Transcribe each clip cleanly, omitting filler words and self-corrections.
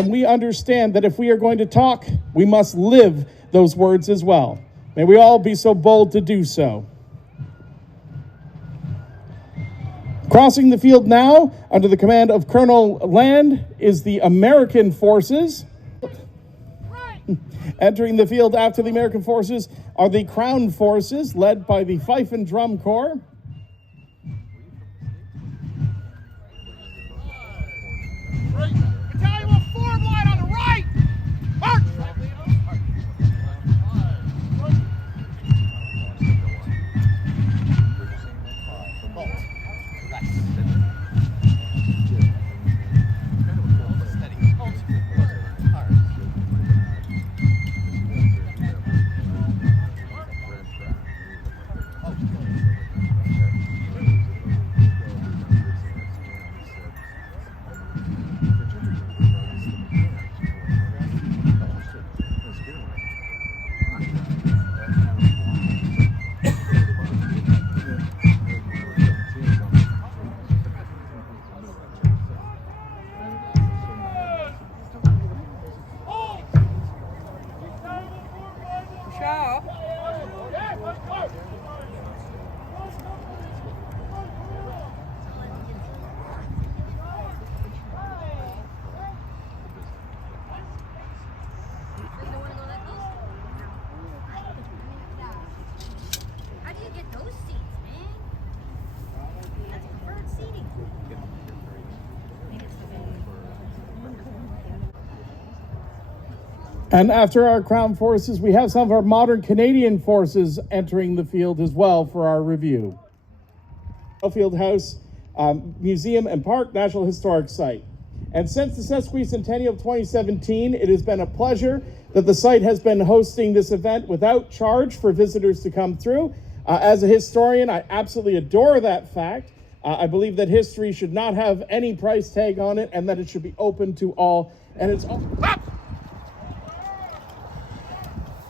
and we understand that if we are going to talk, we must live those words as well. May we all be so bold to do so. Crossing the field now, under the command of Colonel Land, is the American forces. Entering the field after the American forces are the Crown forces, led by the Fife and Drum Corps. Battalion 1 form line on the right! March! And after our Crown forces, we have some of our modern Canadian forces entering the field as well for our review. Field House, Museum and Park, National Historic Site. And since the sesquicentennial of 2017, it has been a pleasure that the site has been hosting this event without charge for visitors to come through. As a historian, I absolutely adore that fact. I believe that history should not have any price tag on it and that it should be open to all. And it's all...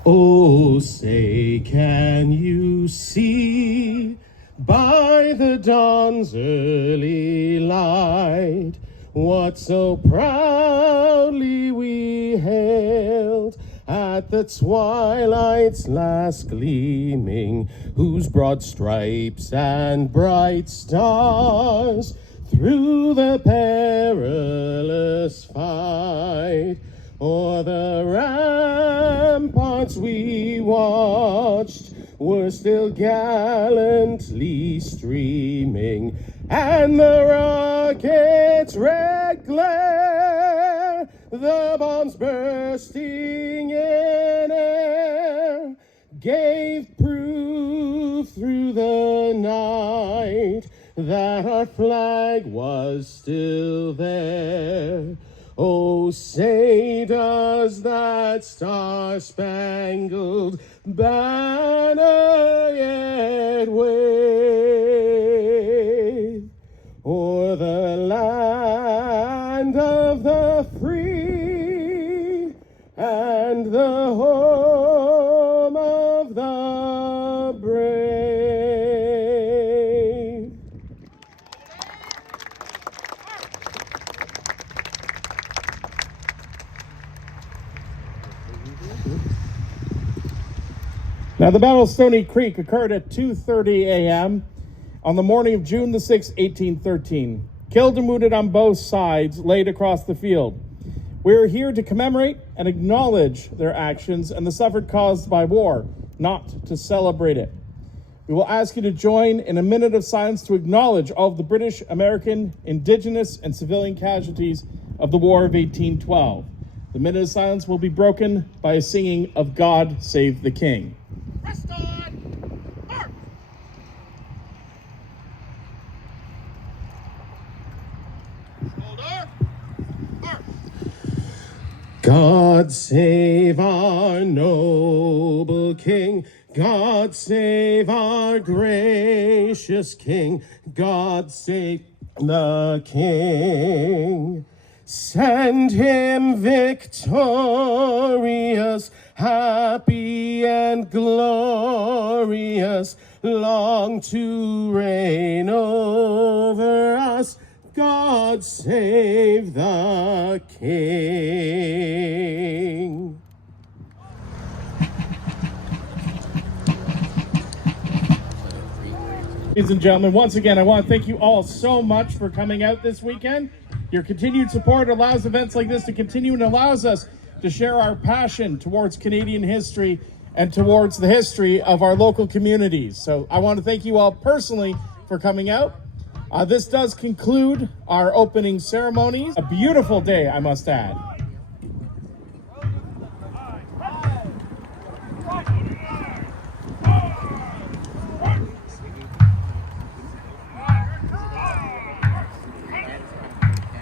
Oh, say, can you see by the dawn's early light what so proudly we hailed at the twilight's last gleaming, whose broad stripes and bright stars through the perilous fight o'er the ramparts we watched were still gallantly streaming, and the rocket's red glare, the bombs bursting in air, gave proof through the night that our flag was still there. Oh, say does that star-spangled banner yet wave o'er the land of the free and the home of the brave? Now, the Battle of Stoney Creek occurred at 2:30 a.m. on the morning of June the 6th, 1813. Killed and wounded on both sides laid across the field. We are here to commemorate and acknowledge their actions and the suffering caused by war, not to celebrate it. We will ask you to join in a minute of silence to acknowledge all of the British, American, Indigenous, and civilian casualties of the War of 1812. The minute of silence will be broken by a singing of God Save the King. Rest on! March! Shoulder! March! God save our noble King. God save our gracious King. God save the King. Send him victorious, happy and glorious, long to reign over us. God save the King. King. Ladies and gentlemen, once again, I want to thank you all so much for coming out this weekend. Your continued support allows events like this to continue and allows us to share our passion towards Canadian history and towards the history of our local communities. So I want to thank you all personally for coming out. This does conclude our opening ceremonies. A beautiful day, I must add.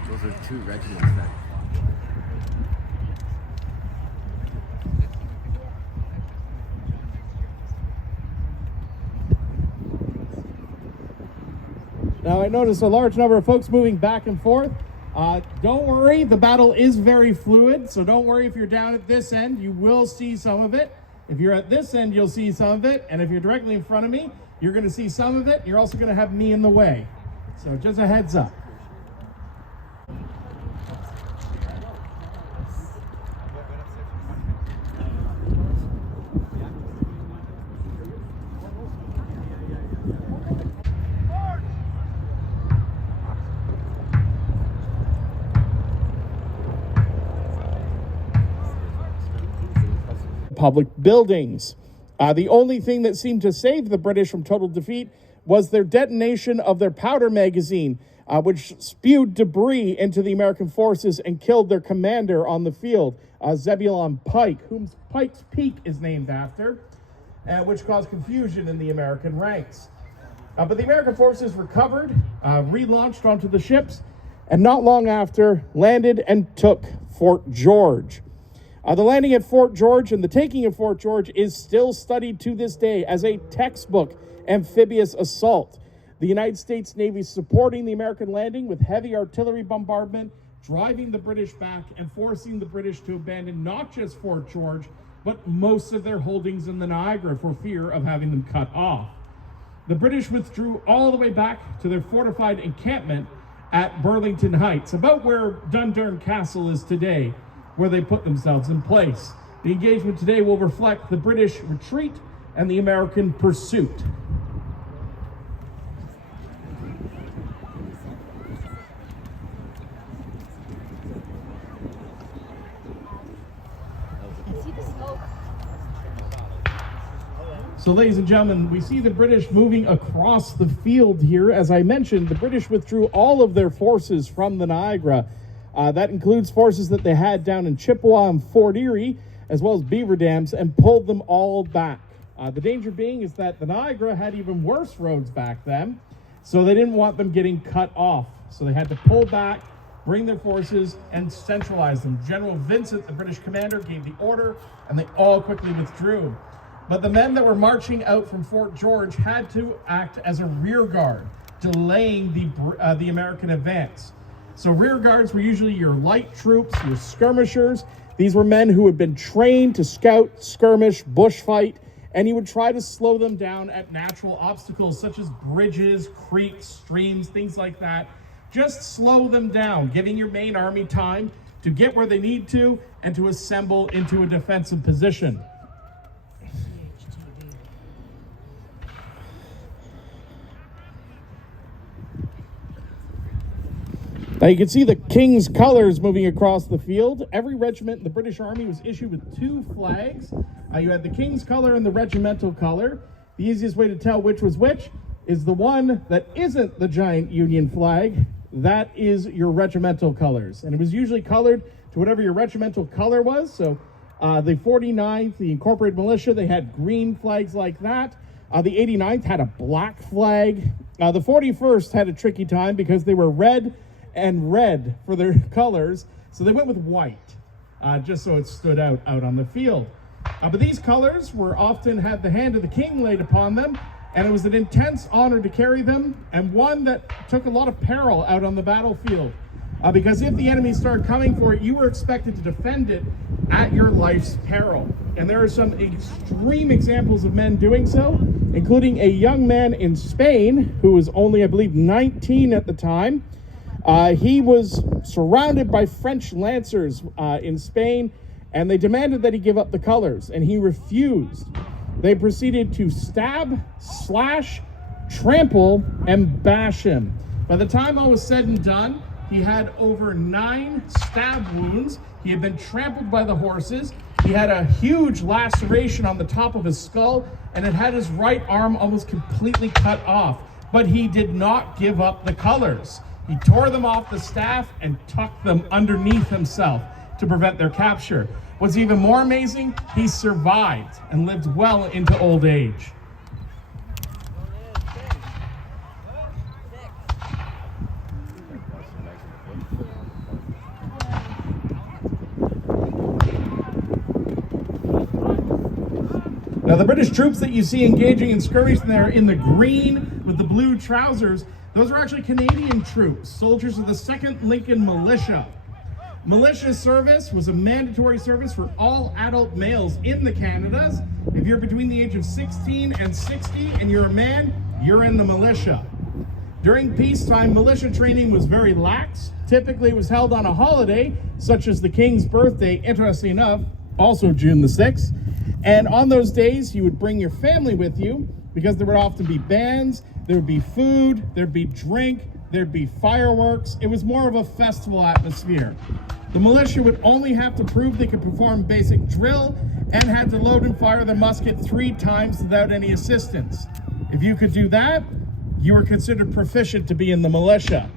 Those are two regiments that. Now I noticed a large number of folks moving back and forth. Don't worry, the battle is very fluid, so don't worry if you're down at this end, you will see some of it. If you're at this end, you'll see some of it, and if you're directly in front of me, you're going to see some of it. You're also going to have me in the way. So just a heads up. Public buildings. The only thing that seemed to save the British from total defeat was their detonation of their powder magazine, which spewed debris into the American forces and killed their commander on the field, Zebulon Pike, whom Pike's Peak is named after, which caused confusion in the American ranks. But the American forces recovered, relaunched onto the ships, and not long after landed and took Fort George. The landing at Fort George and the taking of Fort George is still studied to this day as a textbook amphibious assault. The United States Navy supporting the American landing with heavy artillery bombardment, driving the British back and forcing the British to abandon not just Fort George, but most of their holdings in the Niagara for fear of having them cut off. The British withdrew all the way back to their fortified encampment at Burlington Heights, about where Dundurn Castle is today, where they put themselves in place. The engagement today will reflect the British retreat and the American pursuit. So ladies and gentlemen, we see the British moving across the field here. As I mentioned, the British withdrew all of their forces from the Niagara. That includes forces that they had down in Chippewa and Fort Erie, as well as Beaver Dams, and pulled them all back. The danger being is that the Niagara had even worse roads back then, so they didn't want them getting cut off. So they had to pull back, bring their forces, and centralize them. General Vincent, the British commander, gave the order, and they all quickly withdrew. But the men that were marching out from Fort George had to act as a rear guard, delaying the American advance. So rear guards were usually your light troops, your skirmishers. These were men who had been trained to scout, skirmish, bushfight, and you would try to slow them down at natural obstacles such as bridges, creeks, streams, things like that. Just slow them down, giving your main army time to get where they need to and to assemble into a defensive position. Now you can see the King's colors moving across the field. Every regiment in the British Army was issued with two flags. You had the King's color and the regimental color. The easiest way to tell which was which is the one that isn't the giant Union flag. That is your regimental colors. And it was usually colored to whatever your regimental color was. So the 49th, the Incorporated Militia, they had green flags like that. The 89th had a black flag. The 41st had a tricky time because they were red for their colors, so they went with white, just so it stood out on the field. But these colors were often had the hand of the king laid upon them, and it was an intense honor to carry them, and one that took a lot of peril out on the battlefield, because if the enemy started coming for it, you were expected to defend it at your life's peril. And there are some extreme examples of men doing so, including a young man in Spain who was only, I believe, 19 at the time, He was surrounded by French lancers in Spain, and they demanded that he give up the colors, and he refused. They proceeded to stab, slash, trample, and bash him. By the time all was said and done, he had over 9 stab wounds. He had been trampled by the horses. He had a huge laceration on the top of his skull, and it had his right arm almost completely cut off. But he did not give up the colors. He tore them off the staff and tucked them underneath himself to prevent their capture. What's even more amazing, he survived and lived well into old age. Now, the British troops that you see engaging in skirmish there in the green with the blue trousers, those are actually Canadian troops, soldiers of the 2nd Lincoln Militia. Militia service was a mandatory service for all adult males in the Canadas. If you're between the age of 16 and 60 and you're a man, you're in the militia. During peacetime, militia training was very lax. Typically, it was held on a holiday, such as the King's birthday, interesting enough, also June the 6th. And on those days, you would bring your family with you because there would often be bands, there would be food, there'd be drink, there'd be fireworks. It was more of a festival atmosphere. The militia would only have to prove they could perform basic drill and had to load and fire the musket 3 times without any assistance. If you could do that, you were considered proficient to be in the militia.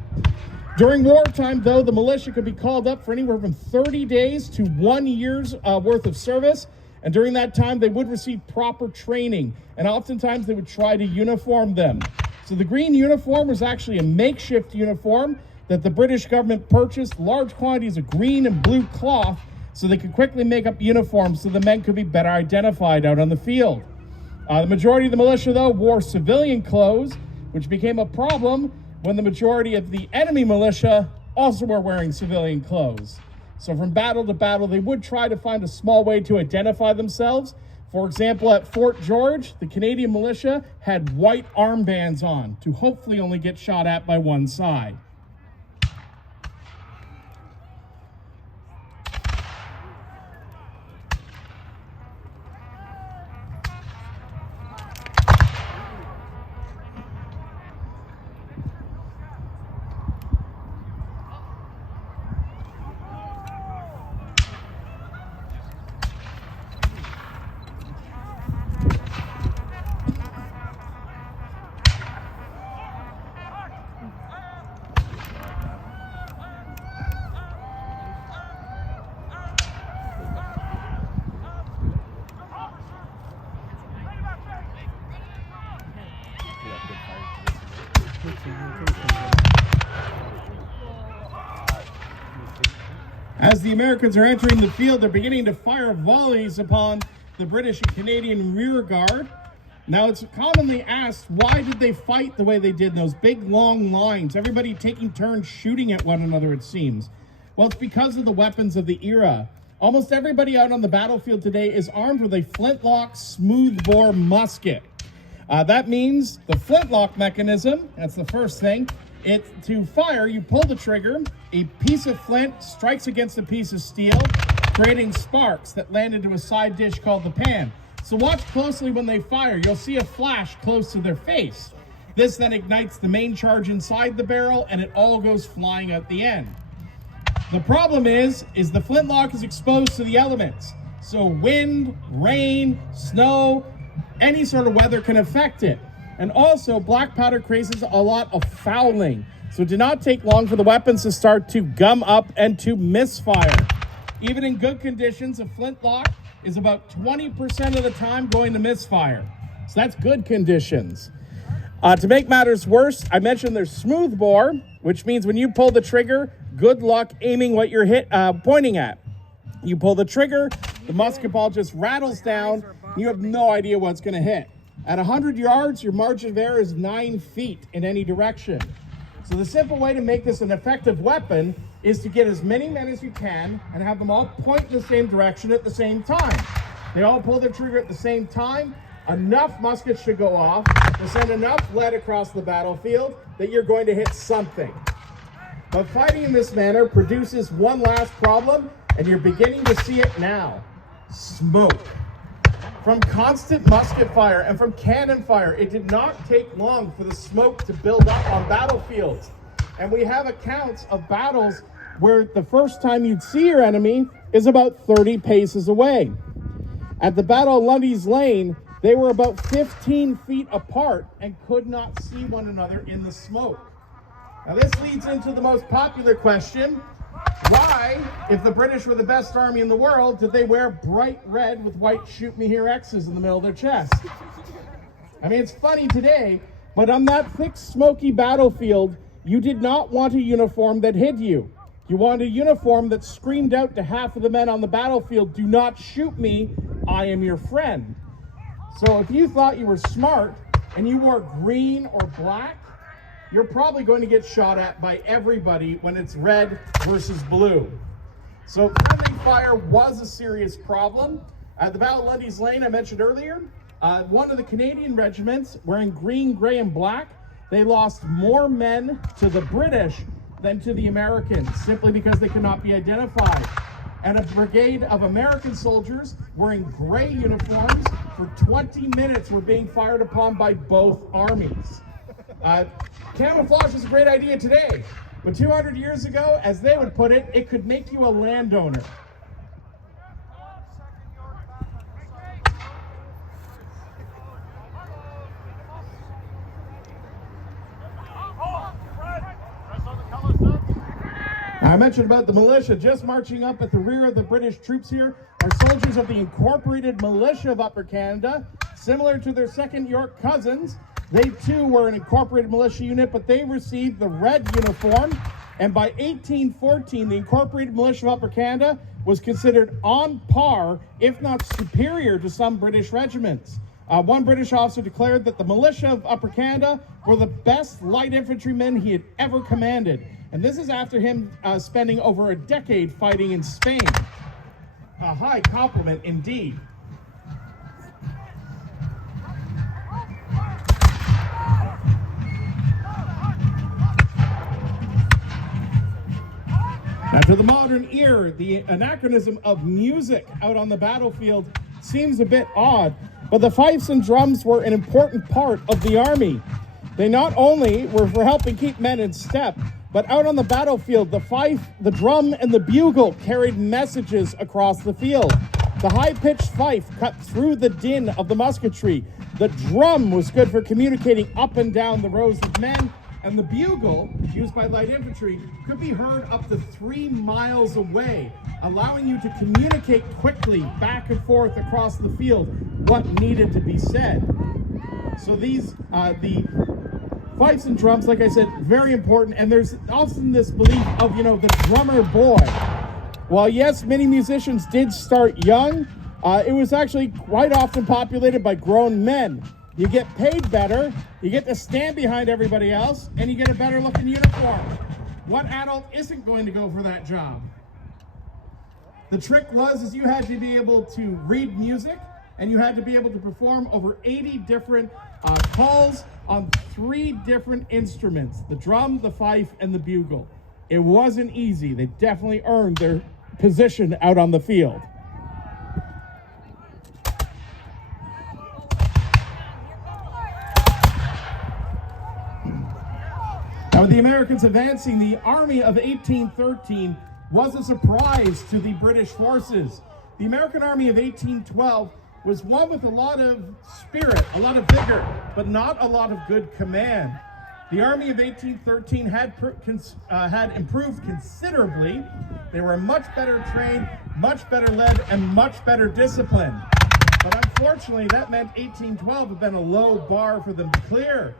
During wartime, though, the militia could be called up for anywhere from 30 days to 1 year's worth of service. And during that time, they would receive proper training, and oftentimes they would try to uniform them. So the green uniform was actually a makeshift uniform that the British government purchased large quantities of green and blue cloth so they could quickly make up uniforms so the men could be better identified out on the field. The majority of the militia, though, wore civilian clothes, which became a problem when the majority of the enemy militia also were wearing civilian clothes. So from battle to battle, they would try to find a small way to identify themselves. For example, at Fort George, the Canadian militia had white armbands on to hopefully only get shot at by one side. As the Americans are entering the field, they're beginning to fire volleys upon the British and Canadian rear guard. Now, it's commonly asked, why did they fight the way they did in those big, long lines? Everybody taking turns shooting at one another, it seems. Well, it's because of the weapons of the era. Almost everybody out on the battlefield today is armed with a flintlock smoothbore musket. That means the flintlock mechanism, that's the first thing. To fire, you pull the trigger, a piece of flint strikes against a piece of steel, creating sparks that land into a side dish called the pan. So watch closely when they fire. You'll see a flash close to their face. This then ignites the main charge inside the barrel, and it all goes flying out the end. The problem is the flintlock is exposed to the elements. So wind, rain, snow, any sort of weather can affect it. And also, black powder creates a lot of fouling. So it did not take long for the weapons to start to gum up and to misfire. Even in good conditions, a flintlock is about 20% of the time going to misfire. So that's good conditions. To make matters worse, I mentioned there's smoothbore, which means when you pull the trigger, good luck aiming what you're pointing at. You pull the trigger, the musket ball just rattles down, and you have no idea what's going to hit. At 100 yards, your margin of error is 9 feet in any direction. So the simple way to make this an effective weapon is to get as many men as you can and have them all point in the same direction at the same time. They all pull their trigger at the same time. Enough muskets should go off to send enough lead across the battlefield that you're going to hit something. But fighting in this manner produces one last problem, and you're beginning to see it now. Smoke. From constant musket fire and from cannon fire, it did not take long for the smoke to build up on battlefields. And we have accounts of battles where the first time you'd see your enemy is about 30 paces away. At the Battle of Lundy's Lane, they were about 15 feet apart and could not see one another in the smoke. Now this leads into the most popular question. Why, if the British were the best army in the world, did they wear bright red with white shoot me here X's in the middle of their chest? I mean, it's funny today, but on that thick, smoky battlefield, you did not want a uniform that hid you. You wanted a uniform that screamed out to half of the men on the battlefield, "Do not shoot me, I am your friend." So if you thought you were smart and you wore green or black, you're probably going to get shot at by everybody when it's red versus blue. So friendly fire was a serious problem. At the Battle of Lundy's Lane, I mentioned earlier, one of the Canadian regiments wearing green, gray, and black, they lost more men to the British than to the Americans, simply because they could not be identified. And a brigade of American soldiers wearing gray uniforms for 20 minutes were being fired upon by both armies. Camouflage is a great idea today, but 200 years ago, as they would put it, it could make you a landowner. I mentioned about the militia just marching up at the rear of the British troops here are soldiers of the Incorporated Militia of Upper Canada, similar to their Second York cousins. They too were an incorporated militia unit, but they received the red uniform. And by 1814, the Incorporated Militia of Upper Canada was considered on par, if not superior, to some British regiments. One British officer declared that the militia of Upper Canada were the best light infantrymen he had ever commanded. And this is after him spending over a decade fighting in Spain. A high compliment indeed. Now, to the modern ear, the anachronism of music out on the battlefield seems a bit odd, but the fifes and drums were an important part of the army. They not only were for helping keep men in step, but out on the battlefield, the fife, the drum, and the bugle carried messages across the field. The high-pitched fife cut through the din of the musketry. The drum was good for communicating up and down the rows of men, and the bugle, used by light infantry, could be heard up to 3 miles away, allowing you to communicate quickly back and forth across the field what needed to be said. So these, the fifes and drums, like I said, very important, and there's often this belief of, the drummer boy. While yes, many musicians did start young, it was actually quite often populated by grown men. You get paid better, you get to stand behind everybody else, and you get a better looking uniform. What adult isn't going to go for that job? The trick is you had to be able to read music, and you had to be able to perform over 80 different calls on 3 different instruments: the drum, the fife, and the bugle. It wasn't easy. They definitely earned their position out on the field. Now, with the Americans advancing, the Army of 1813 was a surprise to the British forces. The American Army of 1812 was one with a lot of spirit, a lot of vigor, but not a lot of good command. The Army of 1813 had improved considerably. They were much better trained, much better led, and much better disciplined. But unfortunately, that meant 1812 had been a low bar for them to clear.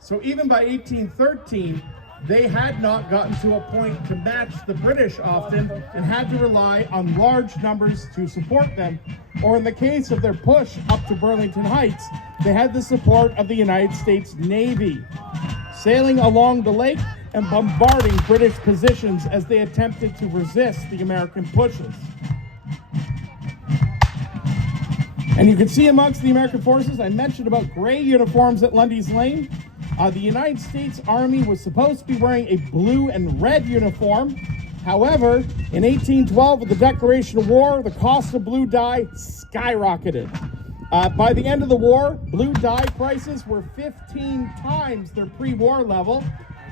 So even by 1813, they had not gotten to a point to match the British often, and had to rely on large numbers to support them. Or in the case of their push up to Burlington Heights, they had the support of the United States Navy, sailing along the lake and bombarding British positions as they attempted to resist the American pushes. And you can see amongst the American forces, I mentioned about gray uniforms at Lundy's Lane. The United States Army was supposed to be wearing a blue and red uniform. However, in 1812, with the declaration of war, the cost of blue dye skyrocketed. By the end of the war, blue dye prices were 15 times their pre-war level,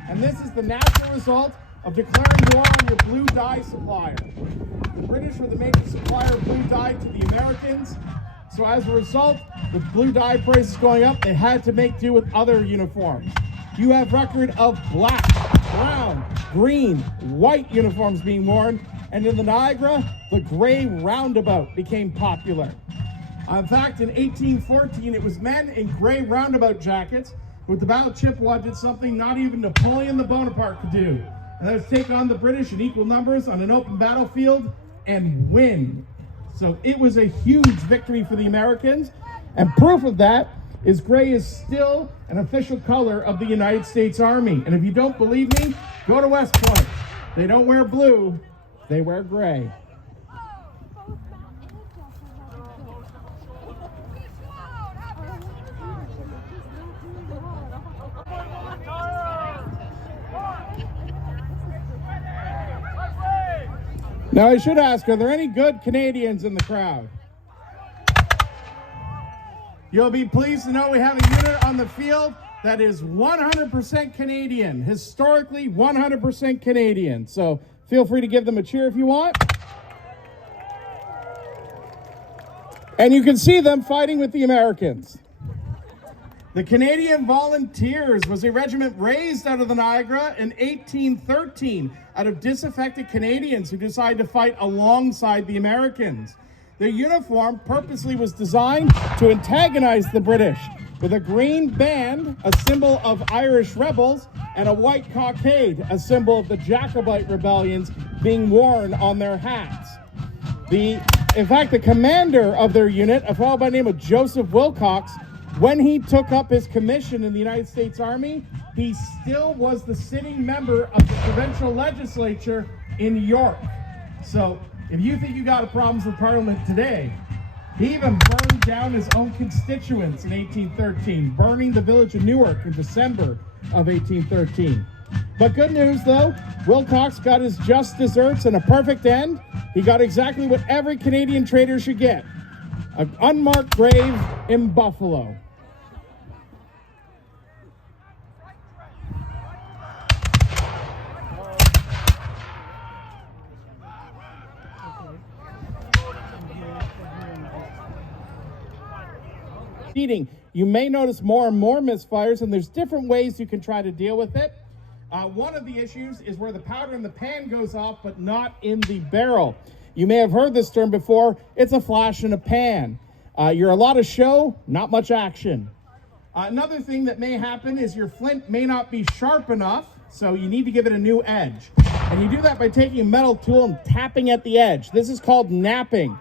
and this is the natural result of declaring war on your blue dye supplier. The British were the major supplier of blue dye to the Americans, so as a result, with blue dye prices going up, they had to make do with other uniforms. You have record of black, brown, green, white uniforms being worn, and in the Niagara, the gray roundabout became popular. In fact, in 1814, it was men in gray roundabout jackets with the Battle of Chippewa did something not even Napoleon Bonaparte could do. And that was take on the British in equal numbers on an open battlefield and win. So it was a huge victory for the Americans. And proof of that is gray is still an official color of the United States Army. And if you don't believe me, go to West Point. They don't wear blue, they wear gray. Now, I should ask, are there any good Canadians in the crowd? You'll be pleased to know we have a unit on the field that is 100% Canadian, historically 100% Canadian. So feel free to give them a cheer if you want. And you can see them fighting with the Americans. The Canadian Volunteers was a regiment raised out of the Niagara in 1813 out of disaffected Canadians who decided to fight alongside the Americans. Their uniform purposely was designed to antagonize the British, with a green band, a symbol of Irish rebels, and a white cockade, a symbol of the Jacobite rebellions, being worn on their hats. In fact, the commander of their unit, a fellow by the name of Joseph Wilcox, when he took up his commission in the United States Army, he still was the sitting member of the provincial legislature in York. So if you think you got problems with Parliament today, he even burned down his own constituents in 1813, burning the village of Newark in December of 1813. But good news though, Wilcox got his just desserts and a perfect end. He got exactly what every Canadian traitor should get: an unmarked grave in Buffalo. You may notice more and more misfires, and there's different ways you can try to deal with it. One of the issues is where the powder in the pan goes off, but not in the barrel. You may have heard this term before. It's a flash in a pan. You're a lot of show, not much action. Another thing that may happen is your flint may not be sharp enough, so you need to give it a new edge. And you do that by taking a metal tool and tapping at the edge. This is called napping.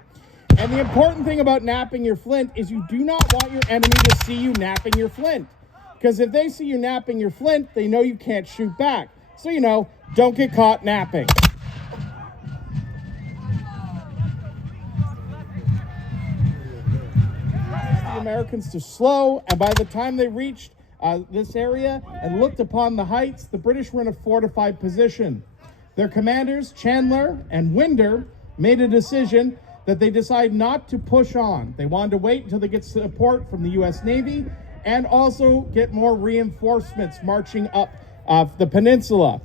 And the important thing about napping your flint is you do not want your enemy to see you napping your flint. Because if they see you napping your flint, they know you can't shoot back. So, don't get caught napping. The Americans to slow, and by the time they reached this area and looked upon the heights, the British were in a fortified position. Their commanders, Chandler and Winder, made a decision that they decided not to push on. They wanted to wait until they get support from the U.S. Navy and also get more reinforcements marching up the peninsula.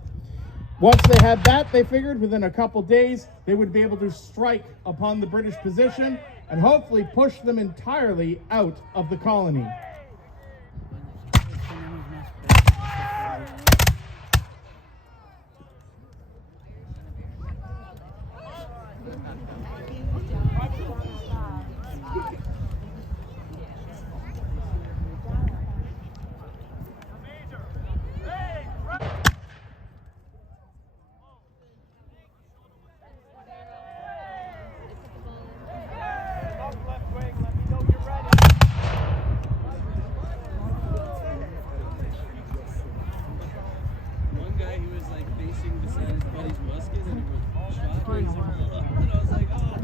Once they had that, they figured within a couple days they would be able to strike upon the British position and hopefully push them entirely out of the colony.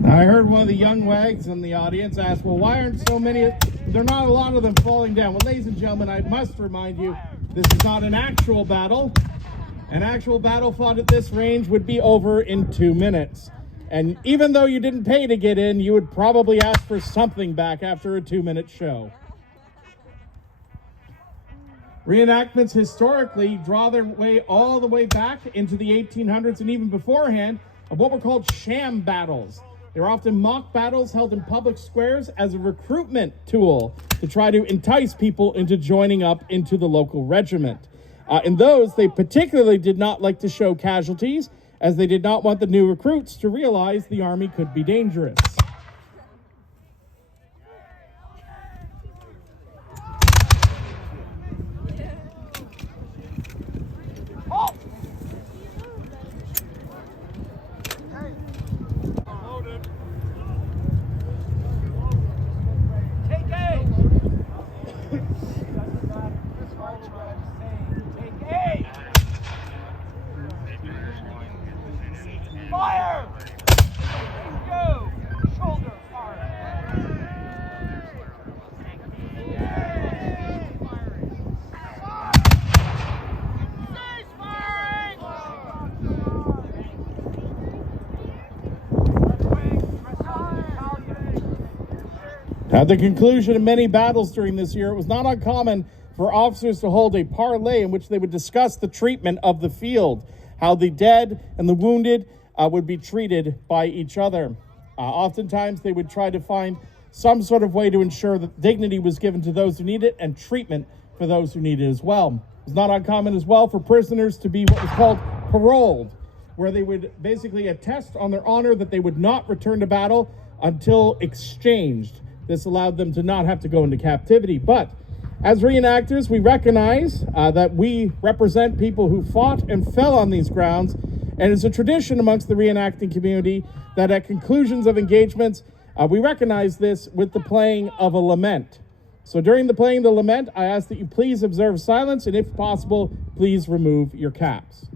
I heard one of the young wags in the audience ask, well, why aren't so many, there are not a lot of them falling down? Well, ladies and gentlemen, I must remind you, This is not an actual battle. An actual battle fought at this range would be over in 2 minutes. And even though you didn't pay to get in, you would probably ask for something back after a 2-minute show. Reenactments historically draw their way all the way back into the 1800s and even beforehand of what were called sham battles. They were often mock battles held in public squares as a recruitment tool to try to entice people into joining up into the local regiment. In those, they particularly did not like to show casualties, as they did not want the new recruits to realize the army could be dangerous. Fire! Go! Shoulder fire! Cease firing! At the conclusion of many battles during this year, it was not uncommon for officers to hold a parley in which they would discuss the treatment of the field, how the dead and the wounded would be treated by each other. Oftentimes, they would try to find some sort of way to ensure that dignity was given to those who need it and treatment for those who need it as well. It's not uncommon as well for prisoners to be what was called paroled, where they would basically attest on their honor that they would not return to battle until exchanged. This allowed them to not have to go into captivity. But as reenactors, we recognize that we represent people who fought and fell on these grounds, and it's a tradition amongst the reenacting community that at conclusions of engagements, we recognize this with the playing of a lament. So during the playing of the lament, I ask that you please observe silence, and if possible, please remove your caps.